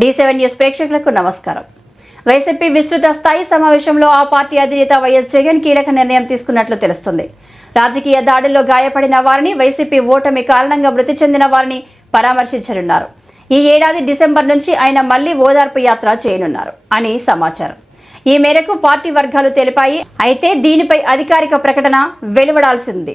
D seven news ప్రేక్షకులకు నమస్కారం. YCP విస్తృత స్థాయి సమావేశంలో ఆ పార్టీ అధినేత వైఎస్ జగన్ కీలక నిర్ణయం తీసుకున్నట్లు తెలుస్తుంది. రాజకీయ దాడుల్లో గాయపడిన వారిని వైసీపీ ఓటమి కారణంగా మృతి చెందిన వారిని పరామర్శించనున్నారు. ఈ ఏడాది డిసెంబర్ నుంచి ఆయన మళ్ళీ ఓదార్పు యాత్ర చేయనున్నారు అని సమాచారం. ఈ మేరకు పార్టీ వర్గాలు తెలిపాయి. అయితే దీనిపై అధికారిక ప్రకటన వెలువడాల్సింది.